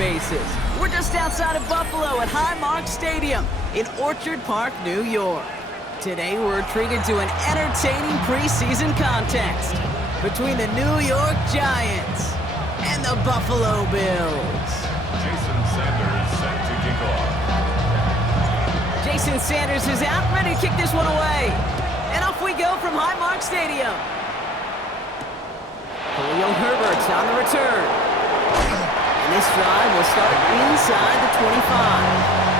bases. We're just outside of Buffalo at Highmark Stadium in Orchard Park, New York. Today we're treated to an entertaining preseason contest between the New York Giants and the Buffalo Bills. Jason Sanders set to kick off. Jason Sanders is out, ready to kick this one away. And off we go from Highmark Stadium. Khalil Herbert's on the return. And this drive will start inside the 25.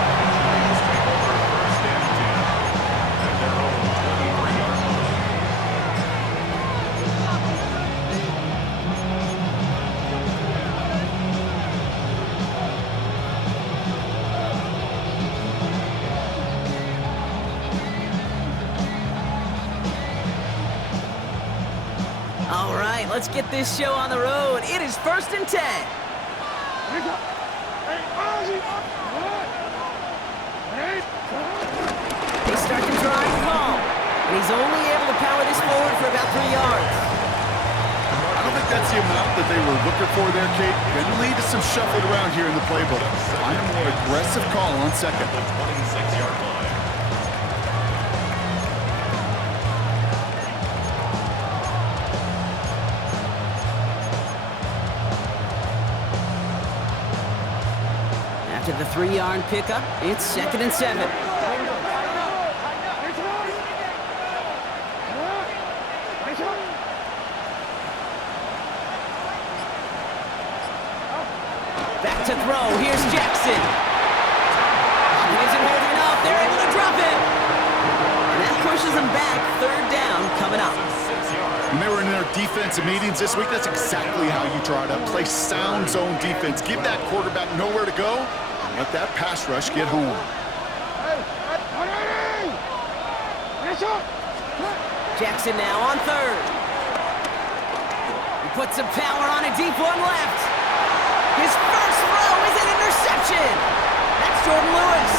All right, let's get this show on the road. It is 1st and 10. They start the drive home, and he's only able to power this forward for about 3 yards. I don't think that's the amount that they were looking for there, Kate. Going to lead to some shuffling around here in the playbook. Find a more aggressive call on second. The 26-yard line. After the 3-yard pickup, it's 2nd and 7. Back to throw. Here's Jackson. He isn't holding up. They're able to drop it. And that pushes them back. 3rd down coming up. When they were in their defensive meetings this week, that's exactly how you draw it up. Play sound zone defense. Give that quarterback nowhere to go. Let that pass rush get home. Jackson now on 3rd. He puts some power on a deep one left. His first throw is an interception. That's Jordan Lewis.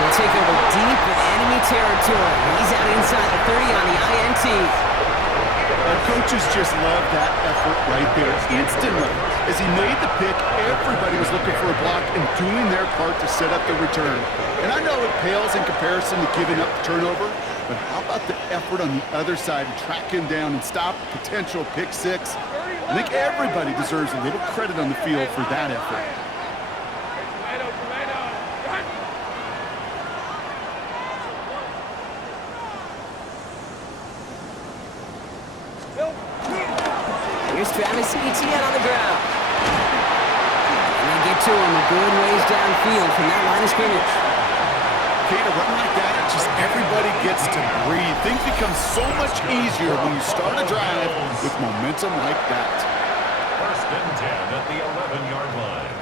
We'll take over deep in enemy territory. He's out inside the 30 on the INT. Our coaches just love that effort right there. Instantly, as he made the pick, everybody was looking for a block and doing their part to set up the return. And I know it pales in comparison to giving up the turnover, but how about the effort on the other side to track him down and stop a potential pick six? I think everybody deserves a little credit on the field for that effort. Here's Travis Etienne on the ground. And they get to him a good ways downfield from that line of scrimmage. Kate, a run like that, just everybody gets to breathe. Things become so much easier when you start a drive with momentum like that. 1st and 10 at the 11-yard line.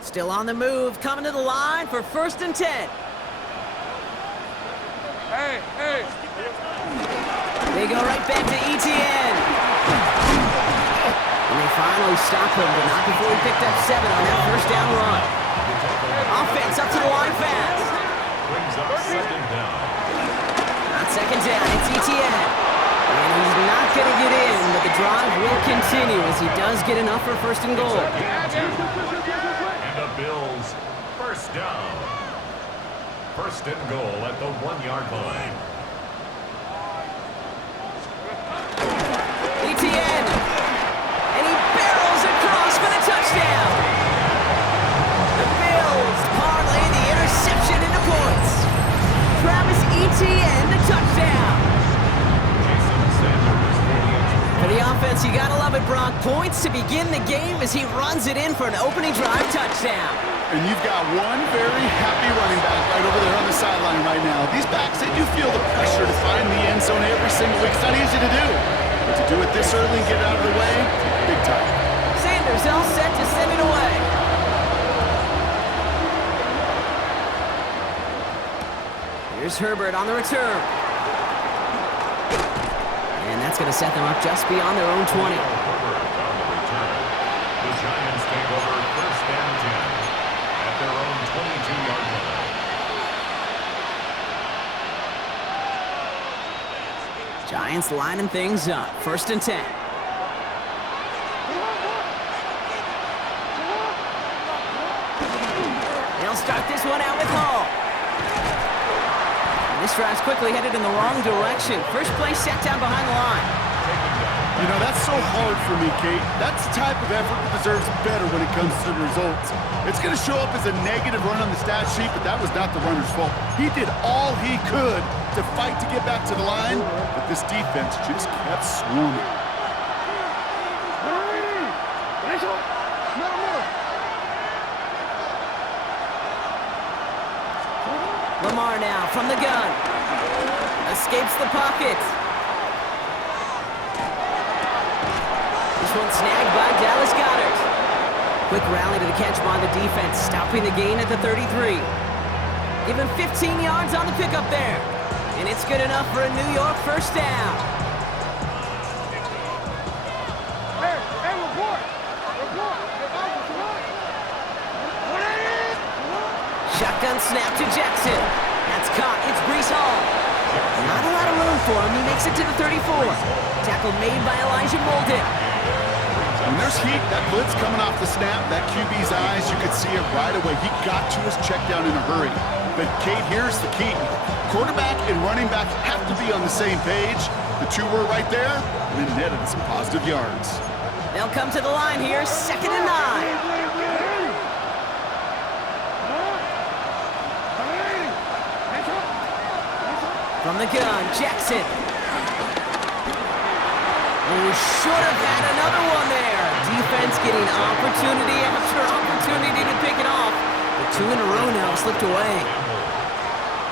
Still on the move, coming to the line for 1st and 10. They go right back to Etienne. And they finally stop him, but not before he picked up 7 on that 1st down run. Offense up to the line fast. Brings up 2nd down. On 2nd down, it's Etienne. And he's not going to get in, but the drive will continue as he does get enough for 1st and goal. And the Bills, 1st down. 1st and goal at the 1-yard line. Etienne. And he barrels across for the touchdown. The Bills parlay the interception into points. Travis Etienne, the touchdown. Jason Sanders For the offense, you gotta love it, Brock. Points to begin the game as he runs it in for an opening drive touchdown. And you've got one very happy running back right over there on the sideline right now. These backs, they do feel the pressure to find the end zone every single week. It's not easy to do. But to do it this early and get it out of the way, big time. Sanders all set to send it away. Here's Herbert on the return. And that's going to set them up just beyond their own 20. Herbert on the return. The Giants take over 1st and 10 at their own 22-yard line. Giants lining things up. 1st and 10. They'll start this one out with Hall. And this drive's quickly headed in the wrong direction. First play set down behind the line. You know, that's so hard for me, Kate. That's the type of effort that deserves better when it comes to the results. It's going to show up as a negative run on the stat sheet, but that was not the runner's fault. He did all he could to fight to get back to the line, but this defense just kept swarming. Lamar now from the gun. Escapes the pocket. This one snagged by Dallas Goedert. Quick rally to the catch by the defense, stopping the gain at the 33. Give him 15 yards on the pickup there. And it's good enough for a New York first down. Shotgun snap to Jackson. That's caught. It's Breece Hall. Not a lot of room for him. He makes it to the 34. Tackle made by Elijah Molden. When there's heat, that blitz coming off the snap, that QB's eyes, you could see it right away. He got to his check down in a hurry. But, Kate, here's the key. Quarterback and running back have to be on the same page. The two were right there, and then netted some positive yards. They'll come to the line here, 2nd and 9. From the gun, Jackson. Oh, should have had another one there. Defense getting opportunity after opportunity to pick it off. But 2 in a row now slipped away.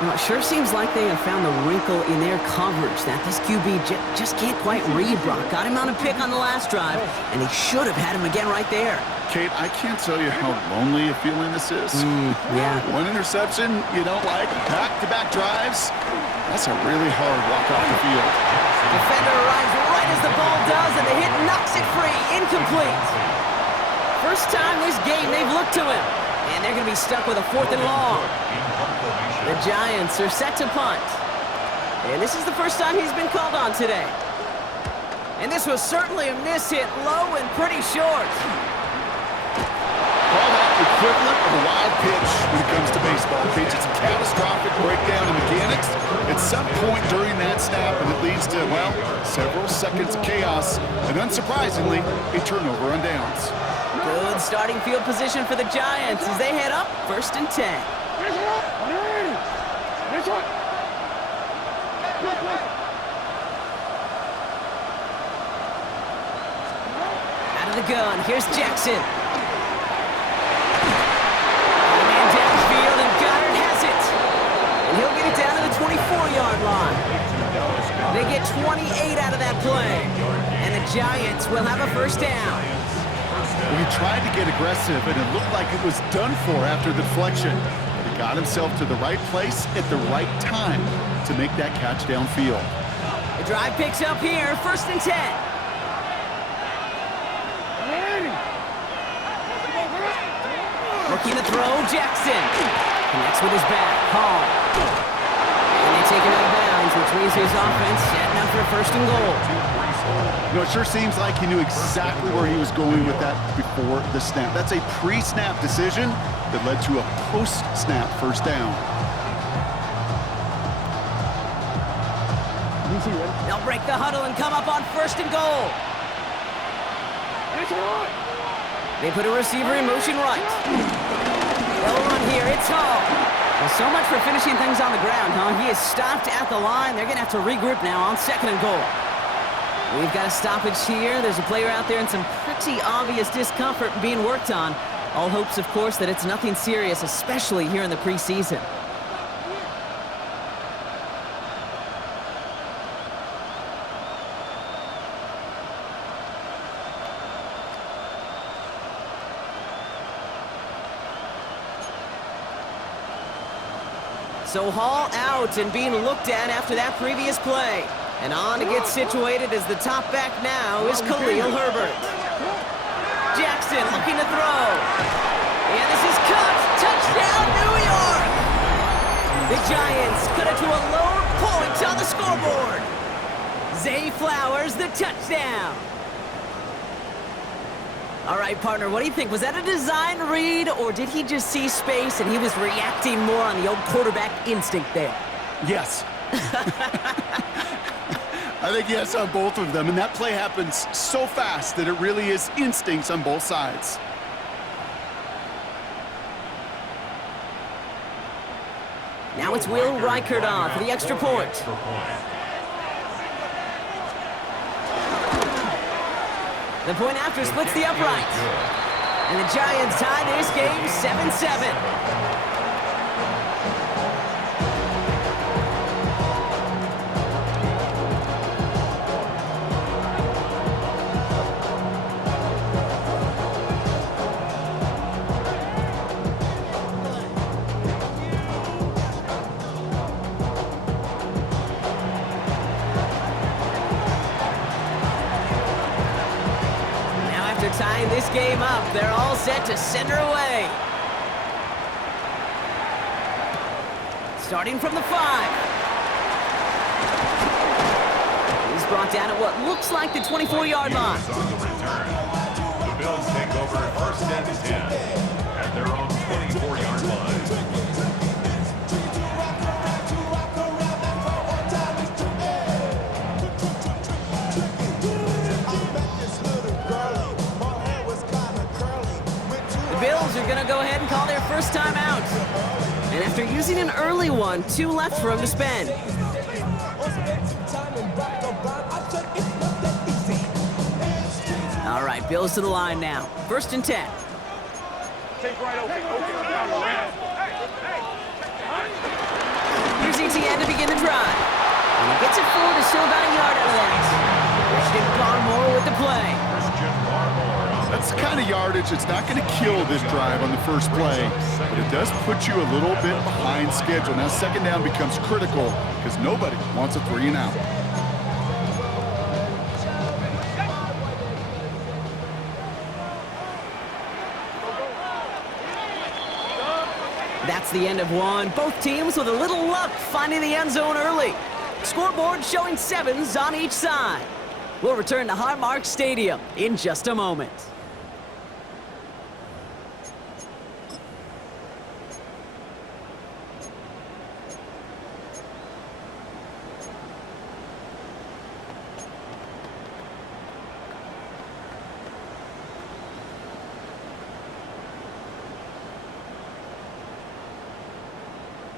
Well, it sure seems like they have found a wrinkle in their coverage that this QB just can't quite read, Brock. Got him on a pick on the last drive, and he should have had him again right there. Kate, I can't tell you how lonely a feeling this is. Yeah. One interception, you don't like back-to-back drives. That's a really hard walk off the field. Defender arrives right as the ball does, and the hit knocks it free. Incomplete. First time this game they've looked to him, and they're going to be stuck with a 4th and long. The Giants are set to punt. And this is the first time he's been called on today. And this was certainly a miss hit, low and pretty short. Call that equivalent of a wild pitch when it comes to baseball. Kate, it's a catastrophic breakdown in mechanics at some point during that snap, and it leads to, well, several seconds of chaos, and unsurprisingly, a turnover on downs. Good starting field position for the Giants as they head up 1st and 10. Out of the gun, here's Jackson. Man downfield, and Goddard has it. And he'll get it down to the 24-yard line. They get 28 out of that play. And the Giants will have a first down. Well, he tried to get aggressive, and it looked like it was done for after the deflection. But he got himself to the right place at the right time to make that catch downfield. The drive picks up here, 1st and 10. Looking to throw, Jackson. Connects with his back, Hall. And they take him out of bounds, which means his offense setting up for 1st and goal. You know, it sure seems like he knew exactly where he was going with that before the snap. That's a pre-snap decision that led to a post-snap first down. They'll break the huddle and come up on 1st and goal. They put a receiver in motion right. They'll run here, it's Hall. Well, so much for finishing things on the ground, huh? He is stopped at the line. They're going to have to regroup now on 2nd and goal. We've got a stoppage here. There's a player out there in some pretty obvious discomfort being worked on. All hopes, of course, that it's nothing serious, especially here in the preseason. So Hall out and being looked at after that previous play. And on to get situated as the top back now is Khalil Herbert. Jackson looking to throw. And this is caught. Touchdown, New York! The Giants cut it to a lower point on the scoreboard. Zay Flowers, the touchdown. All right, partner, what do you think? Was that a design read, or did he just see space and he was reacting more on the old quarterback instinct there? Yes. I think yes on both of them, and that play happens so fast that it really is instincts on both sides. Now it's Will Reichert on for the extra point. The point after splits the upright. And the Giants tie this game 7-7. Tying this game up, they're all set to center away. Starting from the 5. He's brought down at what looks like the 24-yard line. On the return, the Bills take over 1st and 10 at their own 24-yard line. Bills are going to go ahead and call their first time out. And after using an early one, 2 left for him to spend. All right, Bills to the line now. 1st and 10. Here's ETN to begin the drive. And he gets it forward to still about a yard out of that. Christian Barmore with the play. That's the kind of yardage that's not going to kill this drive on the first play, but it does put you a little bit behind schedule. Now 2nd down becomes critical because nobody wants a 3 and out. That's the end of one. Both teams with a little luck finding the end zone early. Scoreboard showing 7s on each side. We'll return to Highmark Stadium in just a moment.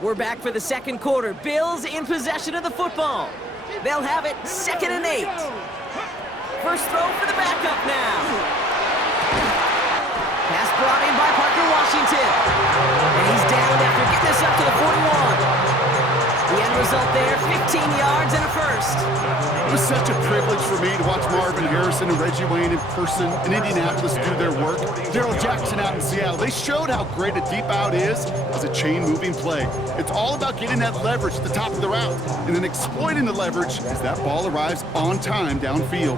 We're back for the 2nd quarter. Bills in possession of the football. They'll have it 2nd and 8. First throw for the backup now. Pass brought in by Parker Washington. And he's down after getting this up to the 41. The end result there, 15 yards and a first. It was such a privilege for me to watch Marvin Harrison and Reggie Wayne in person in Indianapolis do their work. Daryl Jackson out in Seattle. They showed how great a deep out is as a chain-moving play. It's all about getting that leverage at the top of the route and then exploiting the leverage as that ball arrives on time downfield.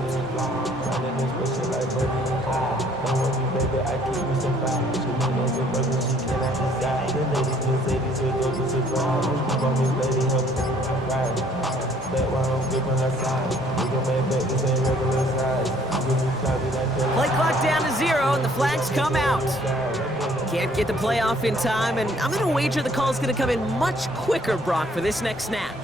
Play clock down to 0 and the flags come out. Can't get the play off in time, and I'm going to wager the call's going to come in much quicker, Brock, for this next snap.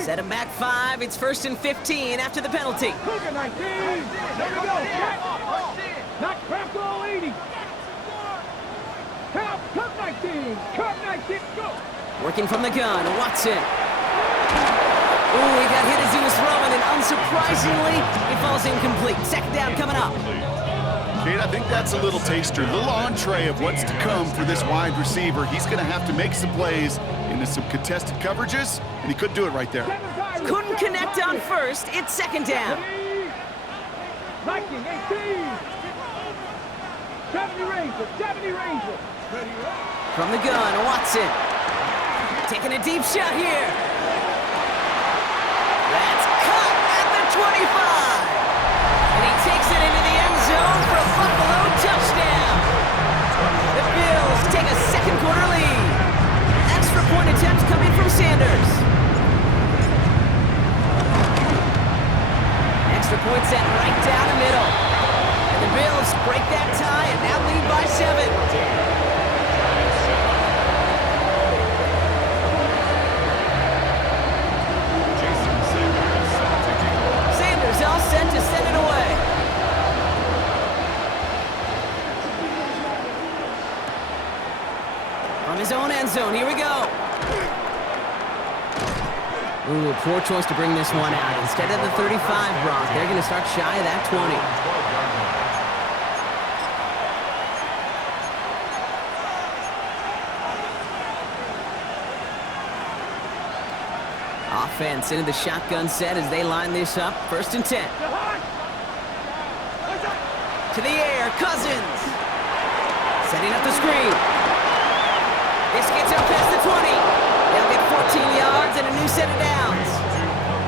Set him back 5. It's 1st and 15 after the penalty. Cougar 19. There we go. Not craft all 80. Cut 19. Cut 19. Go. Working from the gun, Watson. Ooh, he got hit as he was throwing, and unsurprisingly, it falls incomplete. 2nd down coming up. Kate, I think that's a little taster, a little entree of what's to come for this wide receiver. He's going to have to make some plays into some contested coverages, and he couldn't do it right there. Couldn't connect on first. It's 2nd down. 19, 18. 70 Ranger, 70 Ranger. From the gun, Watson. Taking a deep shot here. That's caught at the 25. And he takes it into the end zone for a Buffalo touchdown. The Bills take a 2nd quarter lead. From his own end zone, here we go. Ooh, a poor choice to bring this one out. Instead of the 35, Brock, they're going to start shy of that 20. Offense into the shotgun set as they line this up. 1st and 10. To the air, Cousins. Setting up the screen. This gets up past the 20. They'll get 14 yards and a new set of downs.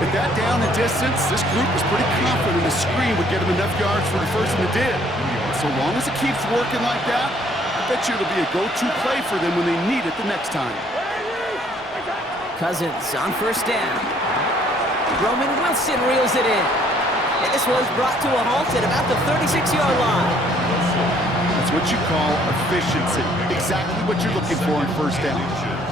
With that down and distance, this group was pretty confident the screen would get them enough yards for the first, and it did. And so long as it keeps working like that, I bet you it'll be a go-to play for them when they need it the next time. Cousins on 1st down. Roman Wilson reels it in. And this one's brought to a halt at about the 36-yard line. That's what you call efficiency. Exactly what you're looking for in 1st down.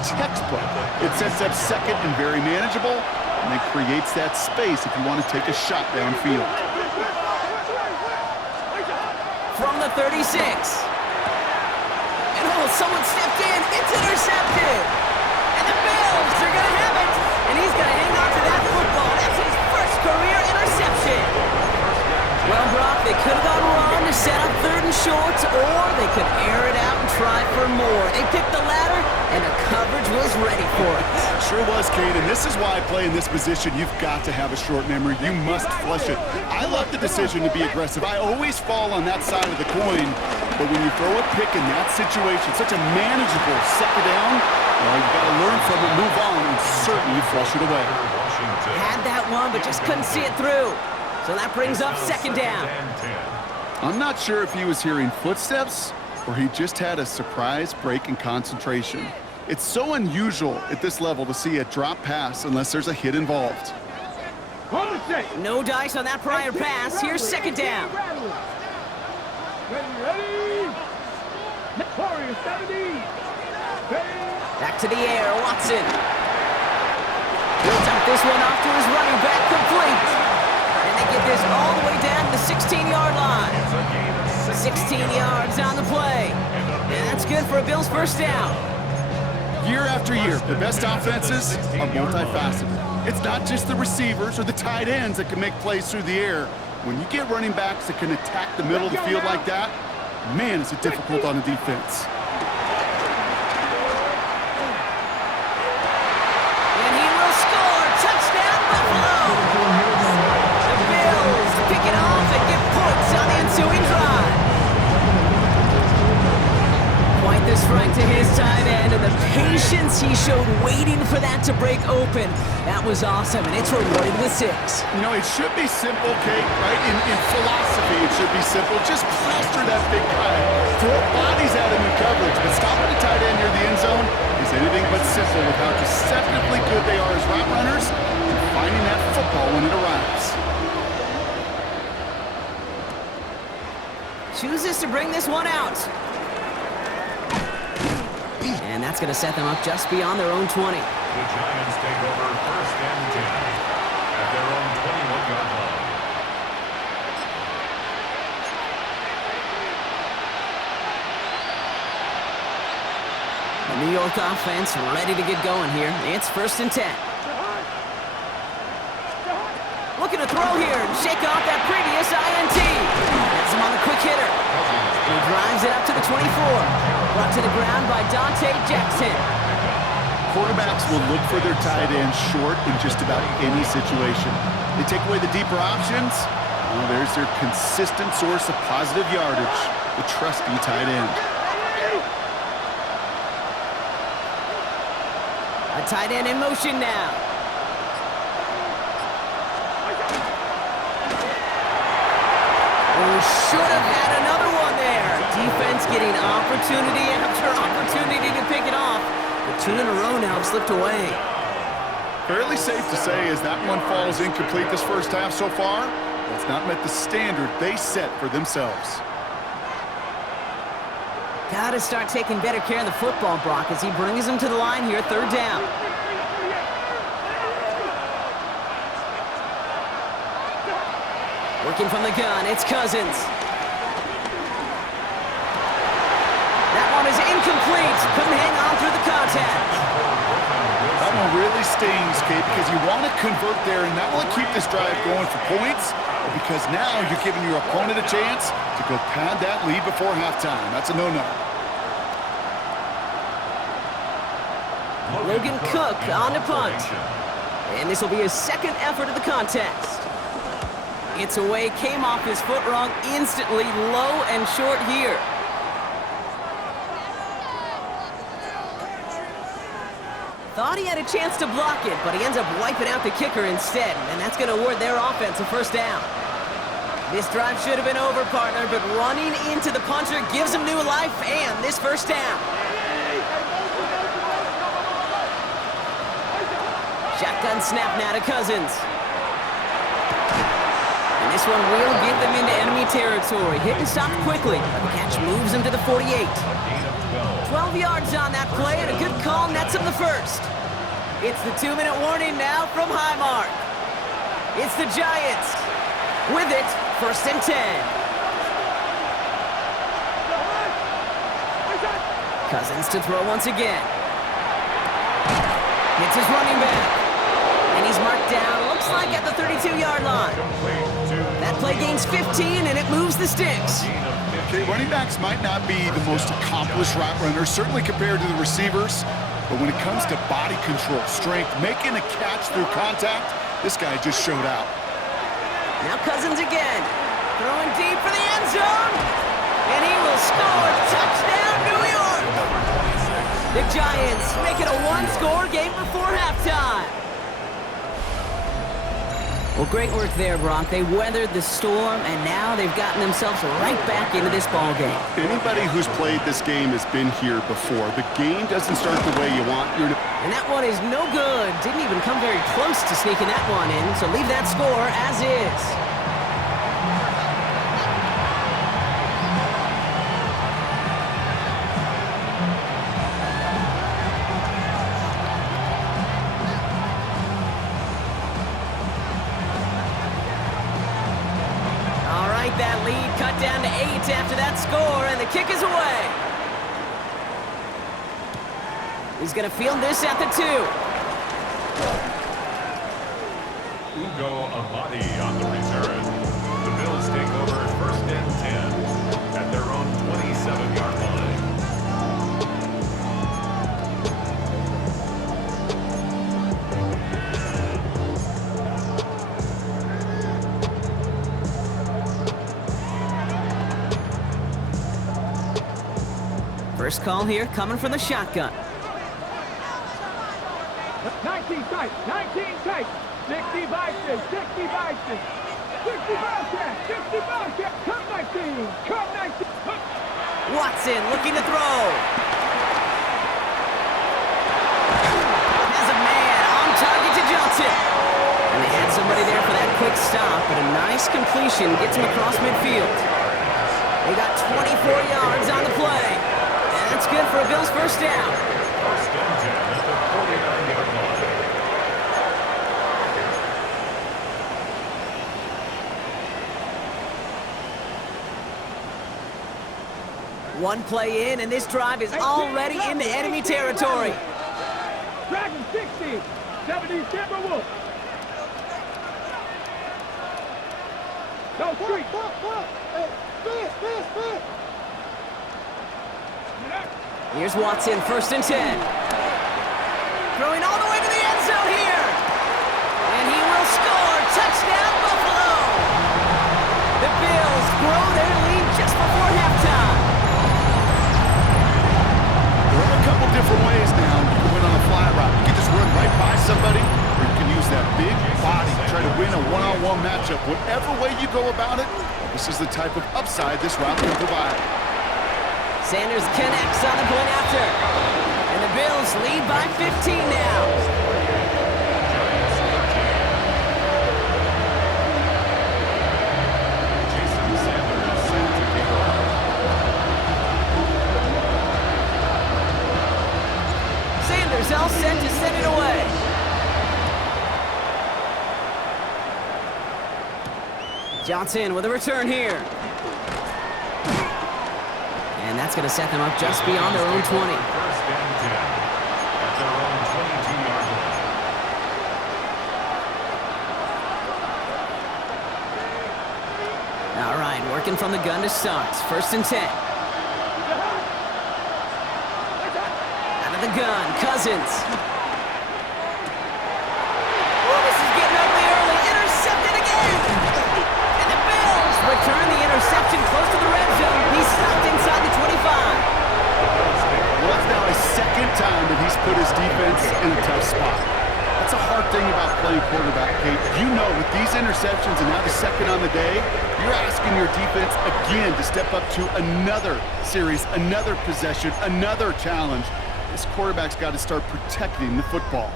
Textbook. It sets up 2nd and very manageable, and it creates that space if you want to take a shot downfield. From the 36. And someone stepped in. It's intercepted. And the Bills are going to have it. And he's going to hang on to that football. That's his first career interception. Well, Brock, they could have gone wrong to set up 3rd and short, or they could air it out and try for more. They picked the latter, and the coverage was ready for it. Sure was, Kate, and this is why playing this position, you've got to have a short memory. You must flush it. I love the decision to be aggressive. I always fall on that side of the coin, but when you throw a pick in that situation, such a manageable 2nd down, well, you've got to learn from it, move on, and certainly flush it away. Had that one, but just couldn't see it through. So that brings up 2nd down. I'm not sure if he was hearing footsteps or he just had a surprise break in concentration. It's so unusual at this level to see a drop pass unless there's a hit involved. No dice on that prior pass. Here's 2nd down. Ready? Warriors 70. Back to the air, Watson. He'll dump this one off to his running back, complete. And they get this all the way down to the 16-yard line. 16 yards on the play. And that's good for a Bills 1st down. Year after year, the best offenses are multifaceted. It's not just the receivers or the tight ends that can make plays through the air. When you get running backs that can attack the middle of the field like that, man, is it difficult on the defense. And he will score. Touchdown, Buffalo. The Bills pick it off and get points on the ensuing drive. Quite the strike to his tight end, and the patience he showed waiting for that to break open. That was awesome, and it's rewarded with 6. You know, it should be simple, Kate, right? In philosophy, it should be simple. Just plaster that big guy. Throw bodies at him in coverage, but stopping the tight end near the end zone is anything but simple with how deceptively good they are as route runners and finding that football when it arrives. Chooses to bring this one out. And that's going to set them up just beyond their own 20. The Giants take over 1st and 10 at their own 21-yard line. The New York offense ready to get going here. It's 1st and 10. Looking to throw here and shake off that previous INT. Has him on the quick hitter. He drives it up to the 24. Brought to the ground by Dante Jackson. Quarterbacks will look for their tight end short in just about any situation. They take away the deeper options. Well, there's their consistent source of positive yardage, the trusty tight end. A tight end in motion now. Oh, should have had another one there. Defense getting opportunity after opportunity to pick it off. But 2 in a row now have slipped away. Fairly safe to say as that one falls incomplete this first half so far, it's not met the standard they set for themselves. Got to start taking better care of the football, Brock, as he brings them to the line here, 3rd down. Working from the gun, it's Cousins. That one is incomplete. Couldn't hang on through attack. That one really stings, Kate, because you want to convert there and not only keep this drive going for points, but because now you're giving your opponent a chance to go pad that lead before halftime. That's a no-no. Logan Cook on to punt. And this will be his second effort of the contest. It's away, came off his foot wrong instantly, low and short here. Thought he had a chance to block it, but he ends up wiping out the kicker instead, and that's going to award their offense a first down. This drive should have been over, partner, but running into the punter gives him new life and this first down. Shotgun snap now to Cousins. And this one will get them into enemy territory. Hit and stop quickly, but the catch moves him to the 48. 12 yards on that play, and a good call nets him the first. It's the 2-minute warning now from Highmark. It's the Giants. With it, 1st and 10. Cousins to throw once again. Hits his running back. And he's marked down, looks like at the 32-yard line. That play gains 15, and it moves the sticks. Okay, running backs might not be the most accomplished route runners, certainly compared to the receivers. But when it comes to body control, strength, making a catch through contact, this guy just showed out. Now Cousins again. Throwing deep for the end zone. And he will score. Touchdown, New York! The Giants make it a one-score game before halftime. Well, great work there, Brock. They weathered the storm, and now they've gotten themselves right back into this ball game. Anybody who's played this game has been here before. The game doesn't start the way you want. And that one is no good. Didn't even come very close to sneaking that one in, so leave that score as is. That lead cut down to 8 after that score, and the kick is away. He's going to field this at the 2. Ugo Amadi on the return. The Bills take over 1st and 10 at their own 27-yard line. First call here coming from the shotgun. 19 tight, 19 tight. 60 Vikings, 60 Vikings. 60 Vikings, 60 Vikings. Come 19, come 19. Watson looking to throw. Has a man on target to Johnson. And they had somebody there for that quick stop, but a nice completion gets him across midfield. They got 24 yards on the play. That's good for a Bills first down. 1st and 10 at the 49-yard line. One play in, and this drive is already into enemy territory. Dragon 60, 70 Timberwolves. No street. Here's Watson, 1st and 10. Throwing all the way to the end zone here. And he will score. Touchdown, Buffalo. The Bills grow their lead just before halftime. There are a couple different ways now. You can win on a fly route. You can just run right by somebody, or you can use that big body to try to win a one-on-one matchup. Whatever way you go about it, this is the type of upside this route can provide. Sanders connects on the point after. And the Bills lead by 15 now. Jason Sanders set to kick off. Sanders all set to send it away. Johnson with a return here. And that's going to set them up just beyond their own 20. 1st and 10. Working from the gun to start. 1st and 10. Out of the gun, Cousins. Oh, this is getting ugly early. Intercepted again. And the Bills return the interception close to the red zone. He's stopped inside the 25. Well, that's now his 2nd time that he's put his defense in a tough spot. That's a hard thing about playing quarterback, Kate. You know, with these interceptions and now the 2nd on the day, you're asking your defense again to step up to another series, another possession, another challenge. This quarterback's got to start protecting the football.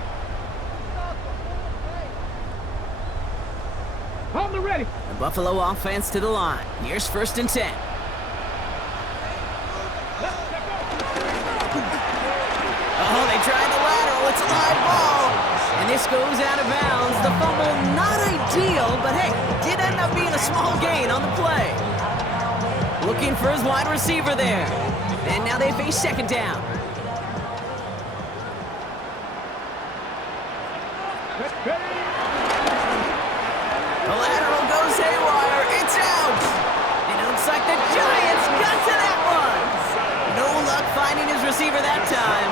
Hold the ready. The Buffalo offense to the line. Here's 1st and 10. Oh, they tried the lateral. It's a live ball. And this goes out of bounds. The fumble, not ideal, but hey, did end up being a small gain on the play. Looking for his wide receiver there. And now they face 2nd down. The lateral goes haywire. It's out. And it looks like the Giants got to that one. No luck finding his receiver that time.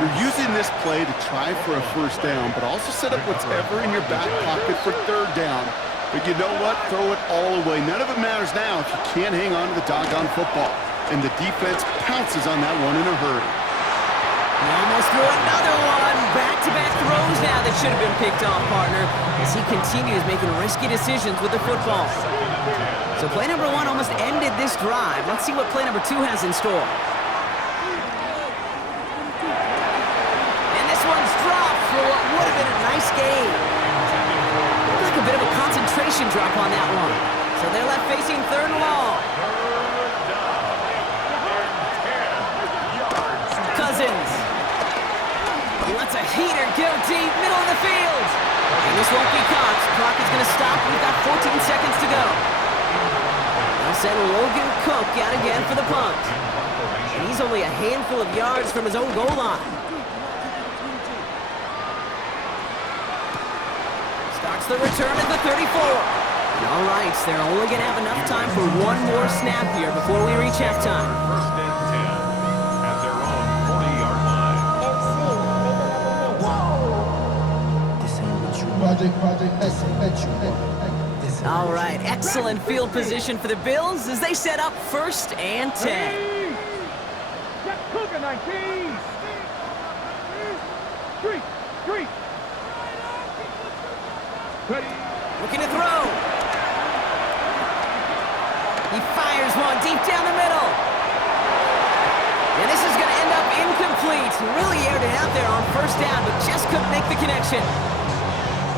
You're using this play to try for a 1st down, but also set up whatever in your back pocket for 3rd down. But you know what? Throw it all away. None of it matters now if you can't hang on to the doggone football. And the defense pounces on that one in a hurry. He almost threw another one. Back-to-back throws now that should have been picked off, partner, as he continues making risky decisions with the football. So play number 1 almost ended this drive. Let's see what play number 2 has in store. And this one's dropped for what would have been a nice gain. Looked like a bit of a concentration drop on that one. So they're left facing 3rd and long. Cousins. He lets a heater go deep, middle of the field. And this won't be caught. Clock is going to stop. We've got 14 seconds to go. They'll send Logan Cook out again for the punt. And he's only a handful of yards from his own goal line. Starts the return at the 34. All right, they're only going to have enough time for one more snap here before we reach halftime. 1st and 10 at their own 40-yard line. All right, excellent field position for the Bills as they set up 1st and 10. Jeff Cougar, 19. Street. Ready. Looking to throw. He fires one deep down the middle. And this is going to end up incomplete. He really aired it out there on 1st down, but just couldn't make the connection.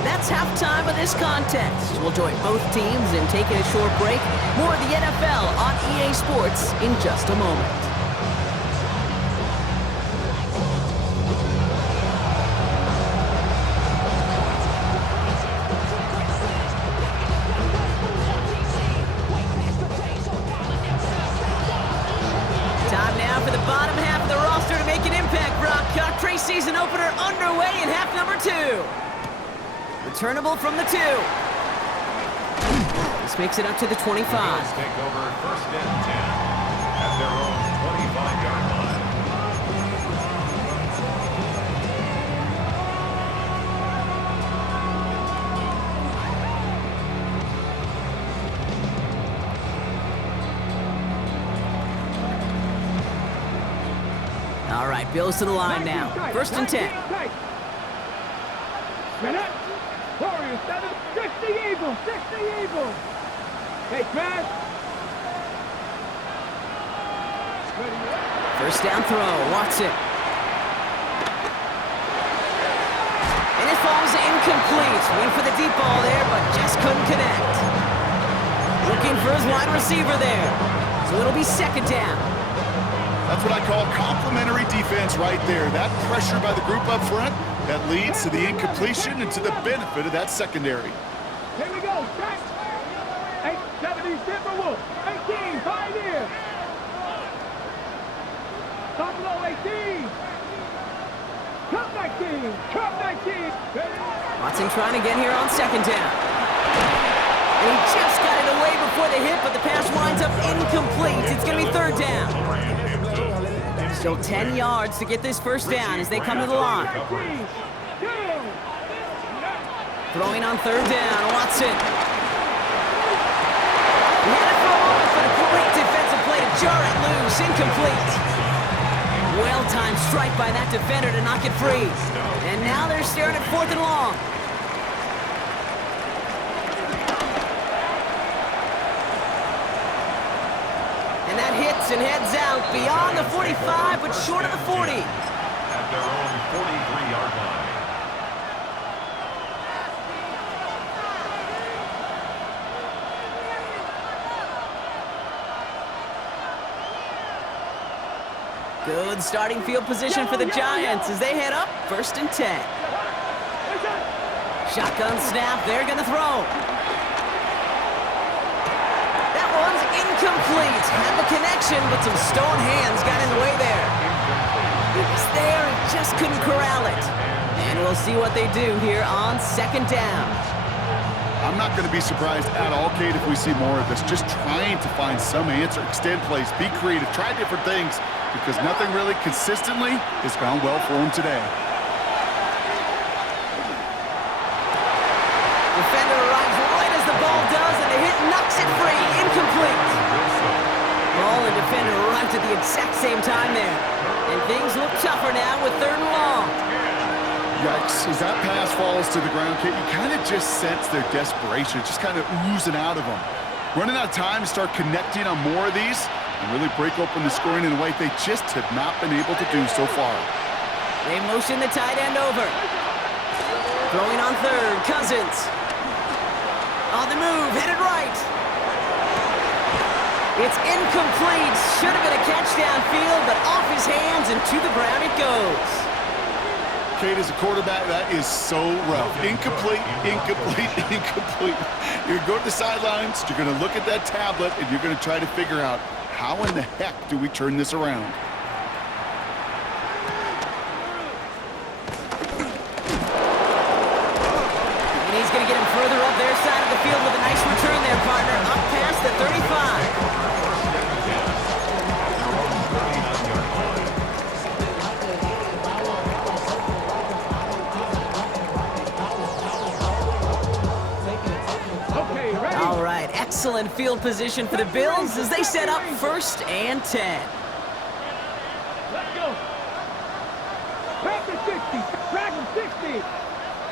That's halftime of this contest. We'll join both teams in taking a short break. More of the NFL on EA Sports in just a moment. Time now for the bottom half of the roster to make an impact, Brock. Our preseason opener underway in half number 2. Returnable from the 2. This makes it up to the 25. Bills take over 1st and 10 at their own 25-yard line. All right, Bills to the line now. 1st and 10. Minute. Warriors 7. 60 Eagles. Hey, Chris. 1st down throw. Watson. And it falls incomplete. Went for the deep ball there, but just couldn't connect. Looking for his wide receiver there. So it'll be 2nd down. That's what I call complimentary defense right there. That pressure by the group up front, that leads to the incompletion and to the benefit of that secondary. Here we go. 870 Timberwolves. 18 Pioneers. Buffalo 18. Cup 19. Watson trying to get here on 2nd down. And he just got it away before the hit, but the pass winds up incomplete. It's going to be third down. Still 10 yards to get this first down as they come to the line. Throwing on third down, Watson. He had a throw off, but a great defensive play to jar it loose. Incomplete. Well-timed strike by that defender to knock it free. And now they're staring at 4th and long. And that hits and heads out beyond the 45, but short of the 40. At their own 43-yard line. Good starting field position for the Giants as they head up 1st and 10. Shotgun snap, they're going to throw. That one's incomplete. Had the connection, but some stone hands got in the way there. He was there and just couldn't corral it. And we'll see what they do here on 2nd down. I'm not going to be surprised at all, Kate, if we see more of this. Just trying to find some answer, extend plays, be creative, try different things, because nothing really consistently has gone well for him today. Defender arrives right as the ball does, and the hit knocks it free. Incomplete. Ball and defender arrived at the exact same time there. And things look tougher now with 3rd and long. Yikes, as that pass falls to the ground, Kate, you kind of just sense their desperation, just kind of oozing out of them. Running out of time to start connecting on more of these and really break open the scoring in a way they just have not been able to do so far. They motion the tight end over. Throwing on 3rd, Cousins. On the move, headed right. It's incomplete. Should have been a catch downfield, but off his hands and to the ground it goes. Kate, as a quarterback, that is so rough. Incomplete, incomplete, incomplete. You're going to go to the sidelines, you're going to look at that tablet, and you're going to try to figure out how in the heck do we turn this around. And he's going to get him further up their side of the field with a nice return there, partner. Up past the 35. All right, excellent field position for the Bills as they set up 1st and 10. Let's go. Back to 60. Back to 60.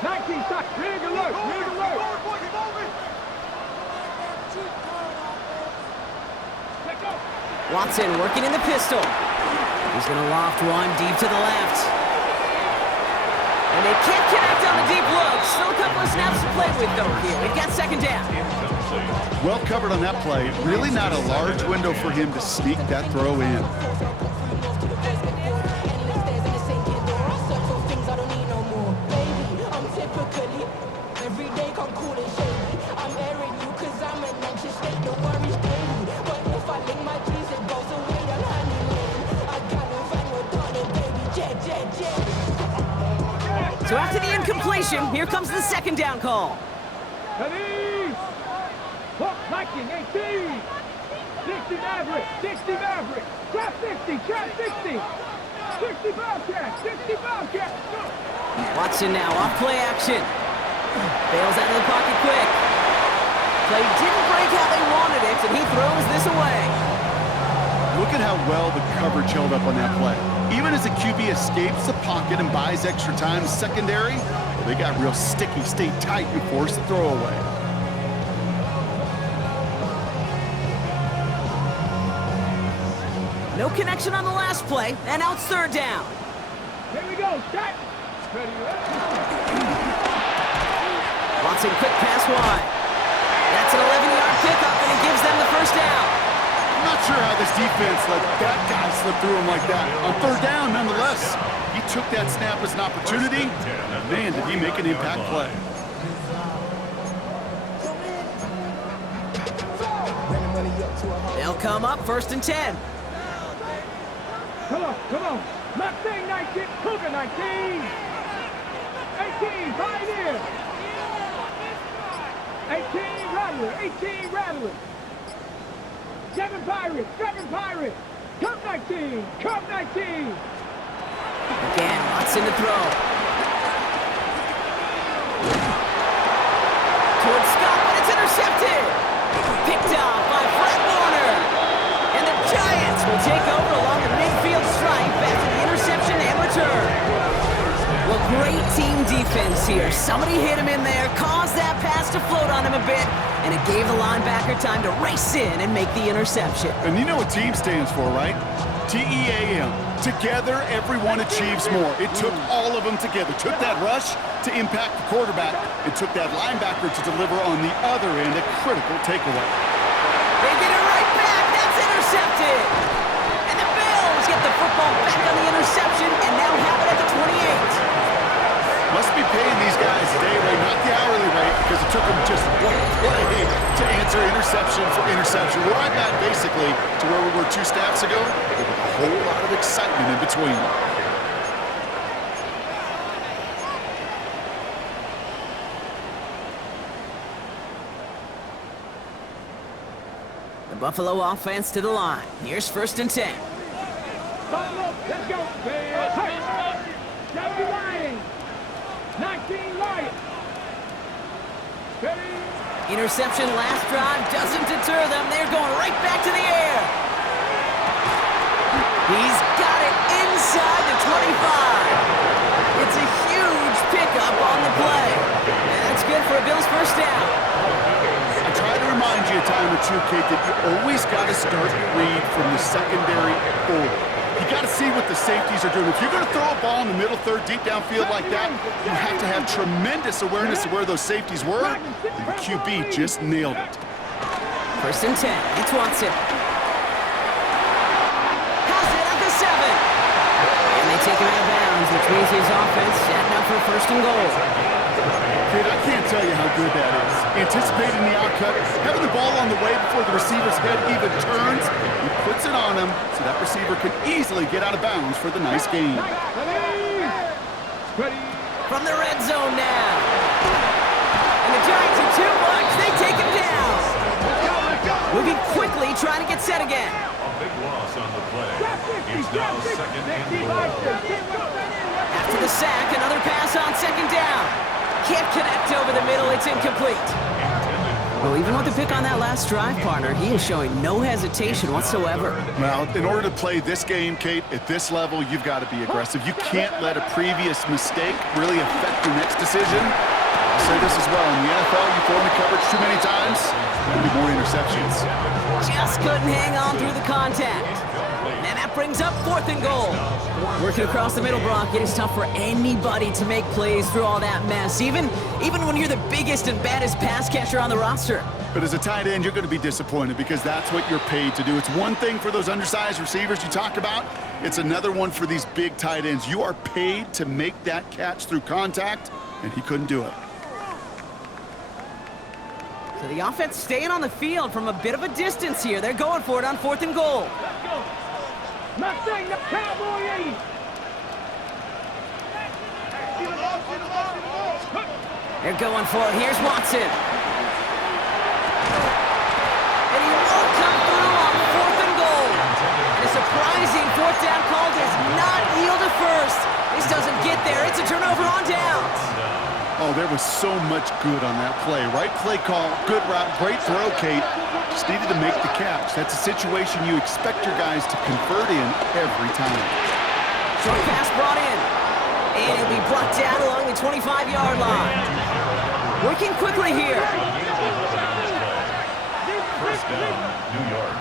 19 shots. Rig alert. Rig alert. Let's go. Watson working in the pistol. He's going to loft one deep to the left. And they can't connect on the deep look. Still a couple of snaps to play with, though, here. We've got 2nd down. Well covered on that play. Really not a large window for him to sneak that throw in. So after the incompletion, here comes the 2nd down call. Ready? Hook, Viking, 18. 60 Maverick, 60 Maverick. Trap 60, trap 60. 60 Bobcat, 60 Bobcat. Go. Watson now, off play action. Bails out of the pocket quick. Play didn't break how they wanted it, and he throws this away. Look at how well the coverage held up on that play. Even as the QB escapes the pocket and buys extra time secondary, well, they got real sticky, stayed tight, and forced the throw away. No connection on the last play, and now it's 3rd down. Here we go, set. Ready, Watson, quick pass wide. That's an 11-yard pickup, and it gives them the 1st down. I'm not sure how this defense let that guy slip through him like that. On 3rd down, nonetheless, he took that snap as an opportunity, and man, did he make an impact play. They'll come up 1st and 10. Come on, come on. Mustang 19, Cougar 19. 18, Pioneer. 18 Rattler, 18 Rattler. 7 Pirates, 7 Pirates. Cup 19, Cup 19. Again, Watson to throw. Towards Scott, but it's intercepted. Picked off by Fred Warner. And the Giants will take over along the midfield stripe after the interception and return. Well, great team defense here. Somebody hit him in there, caused that pass to float on him a bit, and it gave the linebacker time to race in and make the interception. And you know what team stands for, right? T-E-A-M. Together, everyone achieves more. It took all of them together. Took that rush to impact the quarterback. It took that linebacker to deliver on the other end, a critical takeaway. They get it right back. That's intercepted. And the Bills get the football back on the interception and now have it at the 28. Must be paying these guys day rate, not the hourly rate, because it took them just one play to answer interception for interception. We're right back, basically, to where we were 2 snaps ago, with a whole lot of excitement in between. The Buffalo offense to the line. Here's 1st and 10. Buffalo, let's go. Down the line. 19 Lions. Ready? Interception last drive doesn't deter them. They're going right back to the air. He's got it inside the 25. It's a huge pickup on the play. And that's good for a Bills first down. I try to remind you a time or two, Kate, that you always got to start read from the secondary forward. You got to see what the safeties are doing. If you're going to throw a ball in the middle third, deep downfield like that, you have to have tremendous awareness of where those safeties were. And the QB just nailed it. 1st and 10. It's Watson. Has it at the 7. And they take him out of bounds, which means his offense setting up for 1st and goal. Kid, I can't tell you how good that is. Anticipating the outcut, having the ball on the way before the receiver's head even turns, he puts it on him so that receiver can easily get out of bounds for the nice gain. From the red zone now. And the Giants are too much. They take him down. Moving quickly, trying to get set again. A big loss on the play. It's now 2nd and goal. After the sack, another pass on 2nd down. Can't connect over the middle. It's incomplete. Well, even with the pick on that last drive, partner, he is showing no hesitation whatsoever. Well, in order to play this game, Kate, at this level, you've got to be aggressive. You can't let a previous mistake really affect your next decision. I'll say this as well. In the NFL, you throw in the coverage too many times, there'll be more interceptions. Just couldn't hang on through the contact. And that brings up 4th and goal. Working across the middle, Brock, it is tough for anybody to make plays through all that mess, even when you're the biggest and baddest pass catcher on the roster. But as a tight end, you're going to be disappointed because that's what you're paid to do. It's one thing for those undersized receivers you talk about. It's another one for these big tight ends. You are paid to make that catch through contact, and he couldn't do it. So the offense staying on the field from a bit of a distance here. They're going for it on 4th and goal. Mustang, the Cowboy 80. They're going for it. Here's Watson. And he won't come through on 4th and goal. And a surprising 4th down call does not yield to 1st. This doesn't get there. It's a turnover on downs. Oh, there was so much good on that play. Right play call, good route, great throw, Kate. Just needed to make the catch. That's a situation you expect your guys to convert in every time. Short pass brought in. And he'll be brought down along the 25-yard line. Working quickly here. 1st down, New York.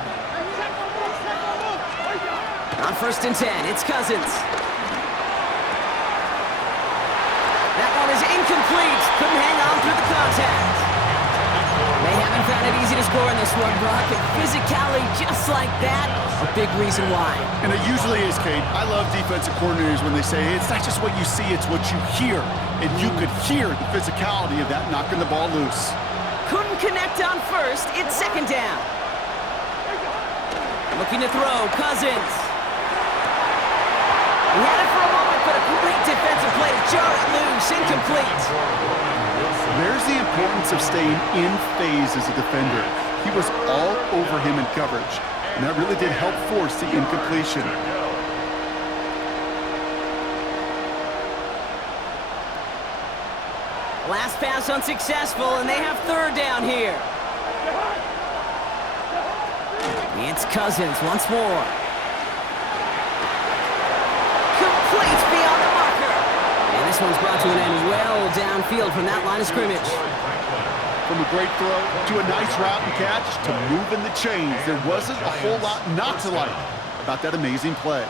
On 1st and 10, it's Cousins. That one is incomplete. Couldn't hang on through the contact. They haven't found it easy to score in this one, Brock. And physicality just like that, a big reason why. And it usually is, Kate. I love defensive coordinators when they say, hey, it's not just what you see, it's what you hear. And you could hear the physicality of that knocking the ball loose. Couldn't connect on 1st. It's 2nd down. Looking to throw, Cousins. He had it for a moment, but a great defensive play to jar it loose. Incomplete. There's the importance of staying in phase as a defender. He was all over him in coverage, and that really did help force the incompletion. Last pass unsuccessful, and they have third down here. It's Cousins once more. Complete beyond the marker. And this one's brought to an end well downfield from that line of scrimmage. From a great throw to a nice route and catch to moving the chains, there wasn't a whole lot not to like about that amazing play.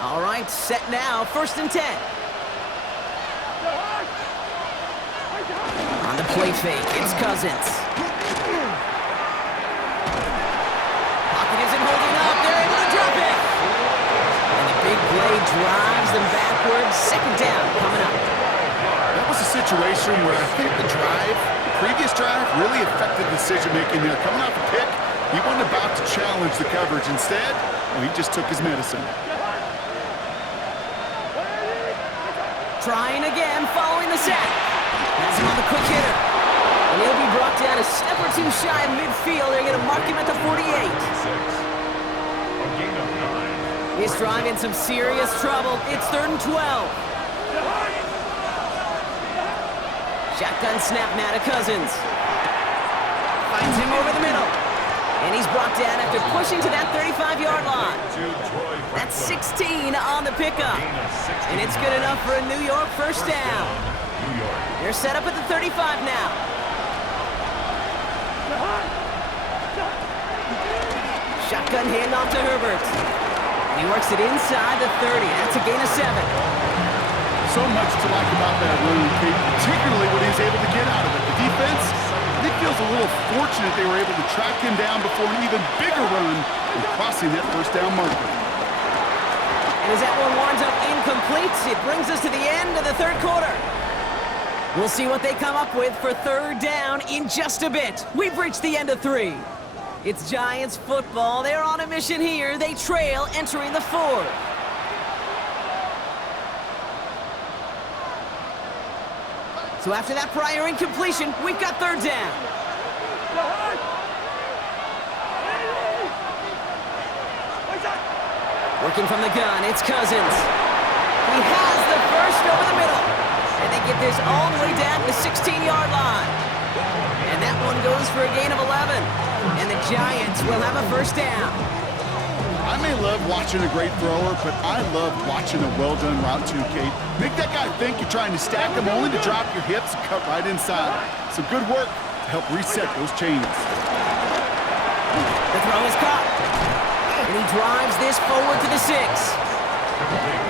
All right, set now, 1st and 10. On the play fake, it's Cousins. Pocket isn't holding up, they're able to drop it. And the big play drives them backwards, 2nd down coming up. That was a situation where I think the previous drive, really affected decision-making there. Coming off a pick, he wasn't about to challenge the coverage. Instead, well, he just took his medicine. Trying again, following the sack. Has him on the quick hitter. And he'll be brought down a step or two shy of midfield. They're going to mark him at the 48. A gain of 9. He's driving some serious trouble. It's 3rd and 12. Shotgun snap now to Cousins. Finds him over the middle. And he's brought down after pushing to that 35-yard line. That's 16 on the pickup. And it's good enough for a New York 1st down. They're set up at the 35 now. Shotgun handoff to Herbert. He works it inside the 30. That's a gain of 7. So much to like about that run, Kate, particularly what he's able to get out of it. The defense, I think, feels a little fortunate they were able to track him down before an even bigger run and crossing that 1st down marker. And as that one winds up incomplete, it brings us to the end of the 3rd quarter. We'll see what they come up with for 3rd down in just a bit. We've reached the end of 3. It's Giants football. They're on a mission here. They trail entering the 4th. So after that prior incompletion, we've got 3rd down. Working from the gun, it's Cousins. He has the first over the middle. And they get this all the way down to the 16-yard line. And that one goes for a gain of 11. And the Giants will have a 1st down. I may love watching a great thrower, but I love watching a well-done route too, Kate. Make that guy think you're trying to stack him only to drop your hips and cut right inside. Some good work to help reset those chains. The throw is caught. And he drives this forward to the 6.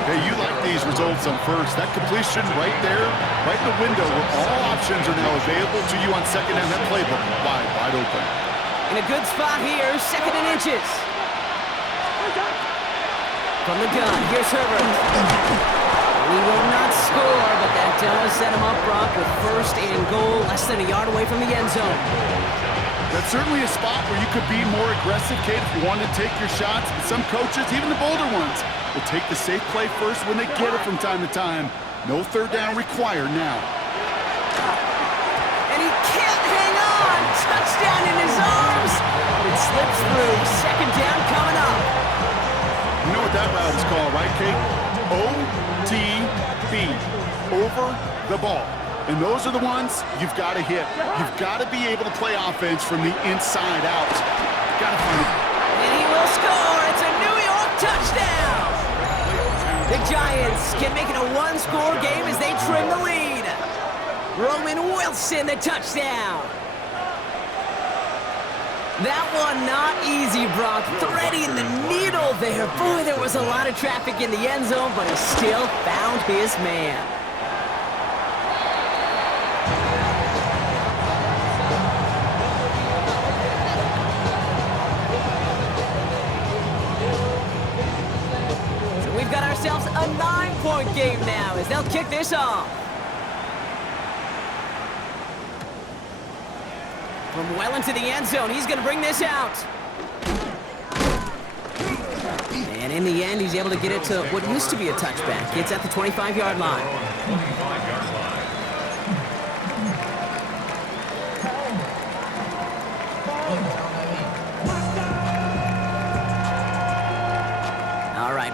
Hey, you like these results on 1st. That completion right there, right in the window where all options are now available to you on 2nd and that playbook wide open. In a good spot here, 2nd and inches. From the gun, here's Herbert. He will not score, but that does set him up, Brock, with 1st and goal, less than a yard away from the end zone. That's certainly a spot where you could be more aggressive, Kate, if you wanted to take your shots. But some coaches, even the bolder ones, will take the safe play first when they get it from time to time. No 3rd down required now. And he can't hang on. Touchdown in his arms. It slips through. 2nd down coming up. You know what that route is called, right, Kate? OTB, over the ball. And those are the ones you've got to hit. You've got to be able to play offense from the inside out. Got to find it. And he will score. It's a New York touchdown. The Giants can make it a 1-score game as they trim the lead. Roman Wilson, the touchdown. That one not easy, Brock. Threading the needle there. Boy, there was a lot of traffic in the end zone, but he still found his man. So we've got ourselves a 9-point game now as they'll kick this off. From well into the end zone, he's going to bring this out. And in the end, he's able to get it to what used to be a touchback. It's at the 25-yard line.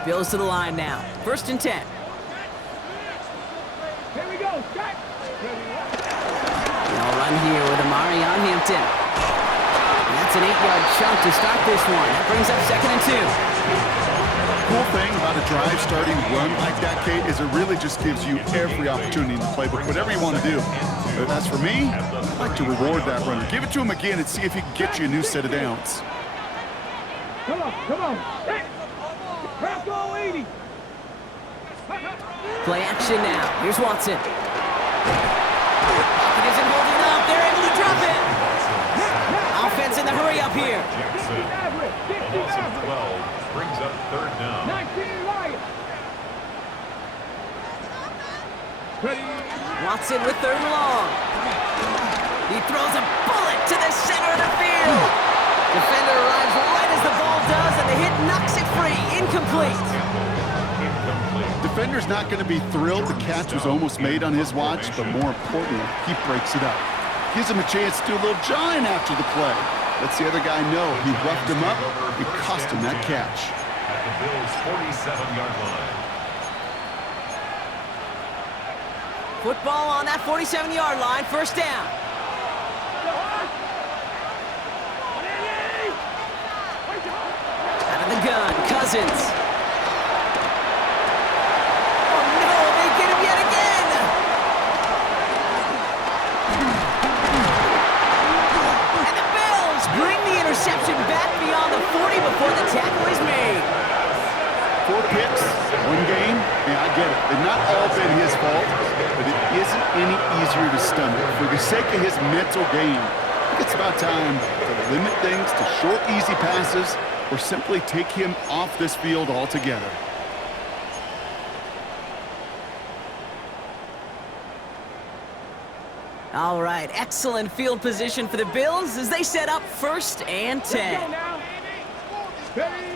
Bills to the line now. 1st and 10. Here we go. Set. They'll run here with Amari on Hampton. And that's an 8-yard chunk to start this one. That brings up 2nd and 2. Cool thing about a drive starting run like that, Kate, is it really just gives you every opportunity in the playbook, whatever you want to do. But as for me, I'd like to reward that runner. Give it to him again and see if he can get you a new set of downs. Come on, come on. Set. Bronco 80. Play action now. Here's Watson. It isn't holding up. They're able to drop it. Offense in the hurry up here. Jackson, a loss of 12, brings up 3rd down. 19 Lions. Ready. Watson with 3rd and long. He throws a bullet to the center of the field. Defender arrives right as the ball does, and the hit knocks it free. Incomplete. Defender's not going to be thrilled the catch was almost made on his watch, but more importantly, he breaks it up. Gives him a chance to do a little jawing after the play. Lets the other guy know he roughed him up. It cost him that catch. At the Bills' 47-yard line. Football on that 47-yard line. 1st down. Out of the gun, Cousins. Oh no, they get him yet again. And the Bills bring the interception back beyond the 40 before the tackle is made. 4 picks, 1 game. Yeah, I get it. They've not all been his fault, but it isn't any easier to stomach. For the sake of his mental game, I think it's about time to limit things to short, easy passes or simply take him off this field altogether. All right, excellent field position for the Bills as they set up 1st and 10. Let's go now. Ready.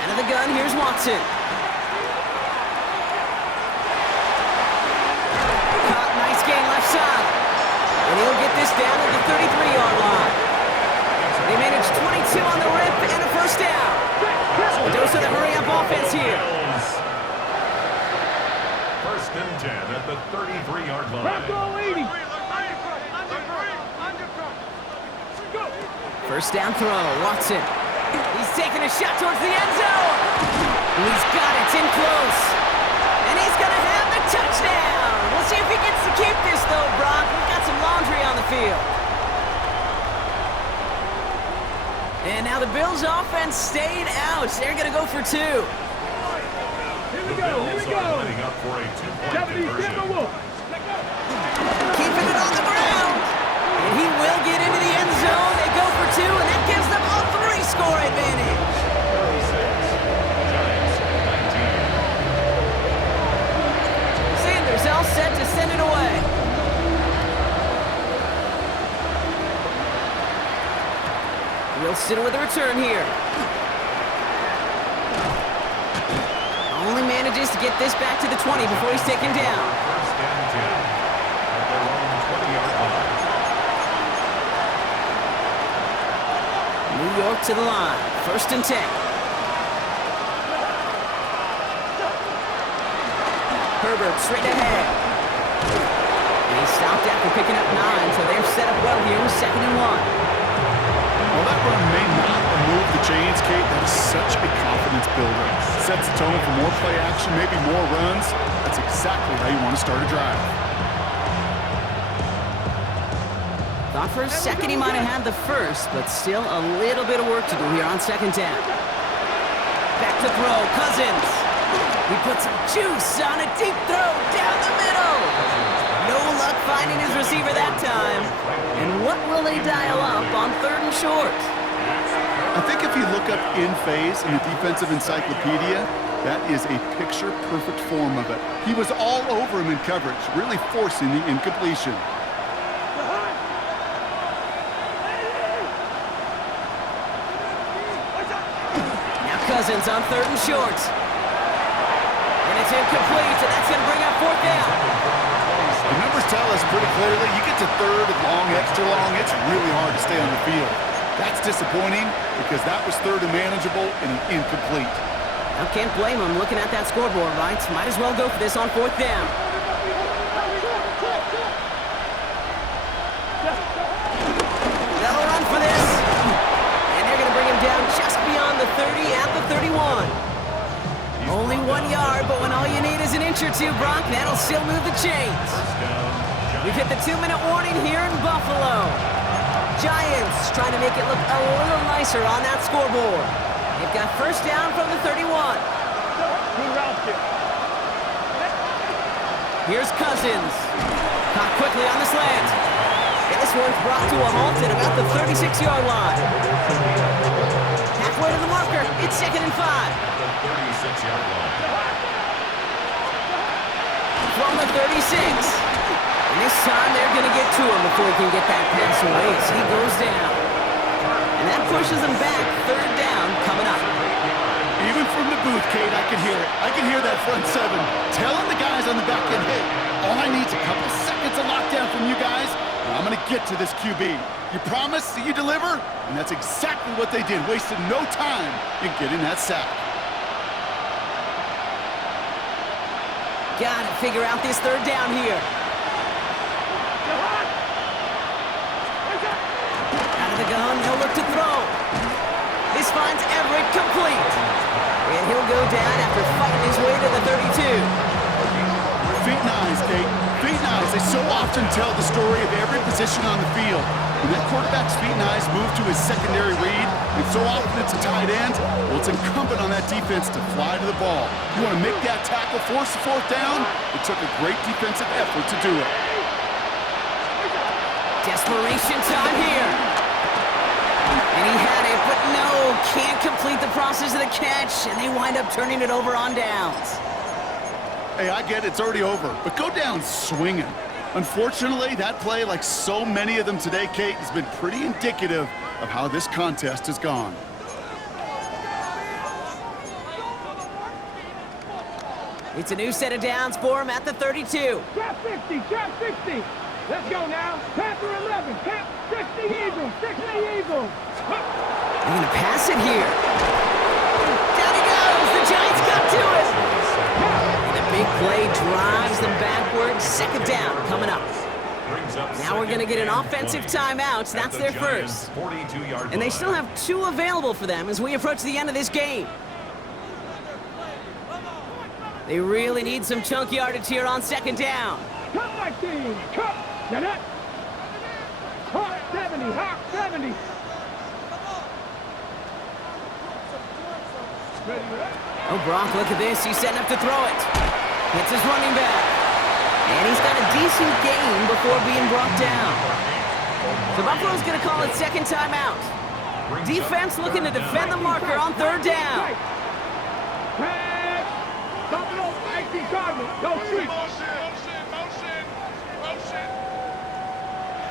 Out of the gun, here's Watson. Caught, nice gain left side. And he'll get this down at the 33-yard line. They managed 22 on the rip and a 1st down. A dose of the hurry-up offense here. 1st and 10 at the 33-yard line. Bronco 80. 1st down throw, Watson. He's taking a shot towards the end zone. He's got it, it's in close. And he's going to have the touchdown. We'll see if he gets to keep this, though, Brock. We've got some laundry on the field. And now the Bills' offense stayed out. They're going to go for 2. Here we go, here we Bills are go. lining up for a 2-point 70 conversion. Timberwolves. Keeping it on the ground. And he will get into the end zone. They go for 2, and that gives them a 3-score advantage. 36, Giants 19. Sanders all set to send it away. Wilson with a return here. Only manages to get this back to the 20 before he's taken down. 1st and 10 at their own 20-yard line. New York to the line. 1st and 10. Herbert straight ahead. And he stopped after picking up 9, so they're set up well here with 2nd and 1. Well, that run may not remove the chains, Kate. That is such a confidence builder. Sets the tone for more play action, maybe more runs. That's exactly how you want to start a drive. Thought for a second he might have had the 1st, but still a little bit of work to do here on 2nd down. Back to throw, Cousins. He puts some juice on a deep throw down the middle. No luck finding his receiver that time. And what will they dial up on 3rd and short? I think if you look up in phase in the defensive encyclopedia, that is a picture-perfect form of it. He was all over him in coverage, really forcing the incompletion. Now Cousins on 3rd and short. And it's incomplete, and that's going to bring up 4th down. The numbers tell us pretty clearly, you get to 3rd and long, extra long, it's really hard to stay on the field. That's disappointing because that was 3rd and manageable and an incomplete. I can't blame him looking at that scoreboard, right? Might as well go for this on 4th down. They'll run for this. And they're going to bring him down just beyond the 30 at the 31. Only 1 yard, but when all you need is an inch or two, Brock, that'll still move the chains. We've hit the 2-minute warning here in Buffalo. Giants trying to make it look a little nicer on that scoreboard. They've got 1st down from the 31. Here's Cousins. Caught quickly on the slant. And this one's brought to a halt at about the 36-yard line. Halfway to the marker. It's 2nd and 5. The 36-yard line. From the 36. And this time they're going to get to him before he can get that pass away as he goes down. And that pushes him back. 3rd down coming up. Even from the booth, Kate, I can hear it. I can hear that front 7 telling the guys on the back end, hey, all I need is a couple seconds of lockdown from you guys, and I'm going to get to this QB. You promise that you deliver? And that's exactly what they did. Wasted no time in getting that sack. Got to figure out this 3rd down here. Out of the gun, he'll look to throw. This finds Everett complete. And he'll go down after fighting his way to the 32. Feet and eyes, Kate. Feet and eyes. They so often tell the story of every position on the field. When that quarterback's feet and eyes move to his secondary read, and so often it's a tight end, well, it's incumbent on that defense to fly to the ball. You want to make that tackle, force the 4th down? It took a great defensive effort to do it. Desperation time here. And he had it, but no, can't complete the process of the catch, and they wind up turning it over on downs. Hey, I get it, it's already over, but go down swinging. Unfortunately, that play, like so many of them today, Kate, has been pretty indicative of how this contest has gone. It's a new set of downs for him at the 32. Trap 60, trap 60. Let's go now. Panther 11, Panther 60 Eagles, 60 Eagles. They're going to pass it here. Down he goes. The Giants got to it. And the big play drives them backwards. 2nd down coming up. Now we're going to get an offensive timeout. That's their first. And they still have 2 available for them as we approach the end of this game. They really need some chunk yardage here on 2nd down. Come my team. Come. Now that. Hawk 70, Hawk 70. Oh, Brock, look at this. He's setting up to throw it. Hits his running back. And he's got a decent gain before being brought down. So Buffalo's going to call it 2nd timeout. Defense looking to defend the marker on 3rd down. Stop it off, 18 Cardinals. Go street. Motion.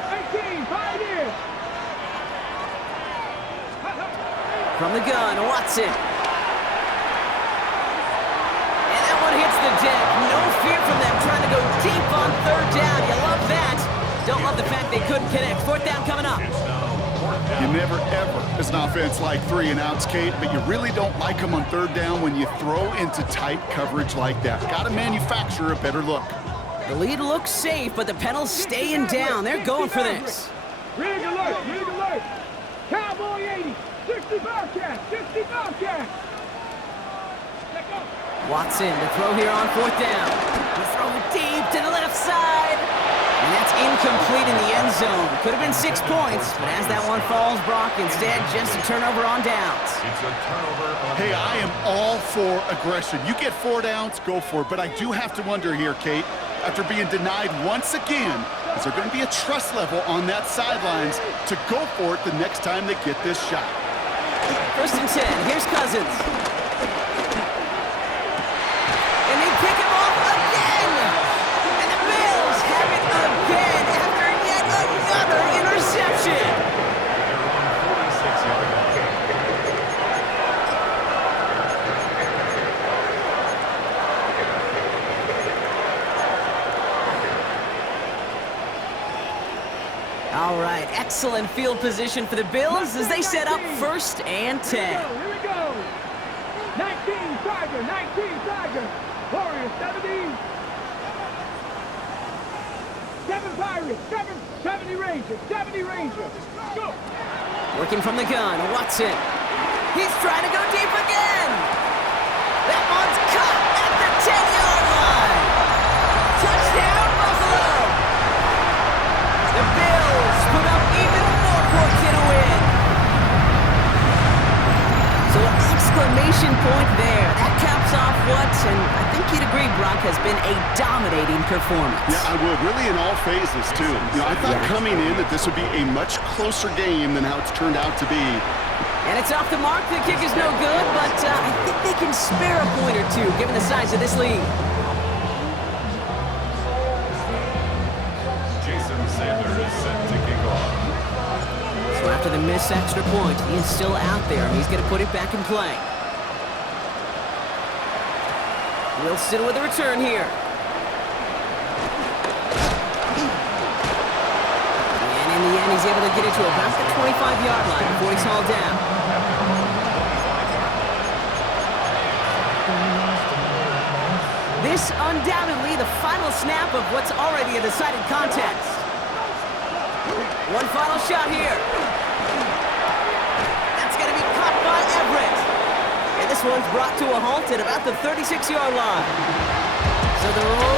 18, 5 years. From the gun, Watson. And that one hits the deck. No fear from them trying to go deep on 3rd down. You love that. Don't love the fact they couldn't connect. 4th down coming up. You never, ever, as an offense, like 3 and outs, Kate, but you really don't like them on 3rd down when you throw into tight coverage like that. Got to manufacture a better look. The lead looks safe, but the Penals staying down. They're going for this. Rig alert, rig alert. Cowboy 80, 60 Bobcat, 60 Bobcat. Watson to throw here on 4th down. He throw it deep to the left side. And that's incomplete in the end zone. Could have been 6 points, but as that one falls, Brock, instead just a turnover on downs. It's a turnover on Hey, downs. I am all for aggression. You get 4 downs, go for it. But I do have to wonder here, Kate, after being denied once again, is there going to be a trust level on that sidelines to go for it the next time they get this shot? 1st and 10. Here's Cousins. And they pick him off again. And the Bills have it again after yet another interception. They're on 46-yard line. All right, excellent field position for the Bills as they set up 1st and 10. Here we go. 19, 5 Tiger, 19 Tiger. Warriors, 70. 7 Pirates, 70 Rangers, 70 Rangers. Go! Working from the gun, Watson. He's trying to go deep again. That one's caught at the 10-yard line. Touchdown, Buffalo. The Bills put up even more points in a win. So an exclamation point there. That caps off what, and I think you'd agree, Brock, has been a dominating performance. Yeah, I would. Really in all phases, too. You know, I thought coming in that this would be a much closer game than how it's turned out to be. And it's off the mark. The kick is no good, but I think they can spare a point or two, given the size of this lead. Jason Sanders is set to kick off. So after the missed extra point, he is still out there, and he's going to put it back in play. Wilson with a return here. And in the end, he's able to get it to about the 25-yard line before he's hauled down. This undoubtedly the final snap of what's already a decided contest. One final shot here. That's going to be caught by Everett. And this one's brought to a halt at about the 36-yard line. So the roll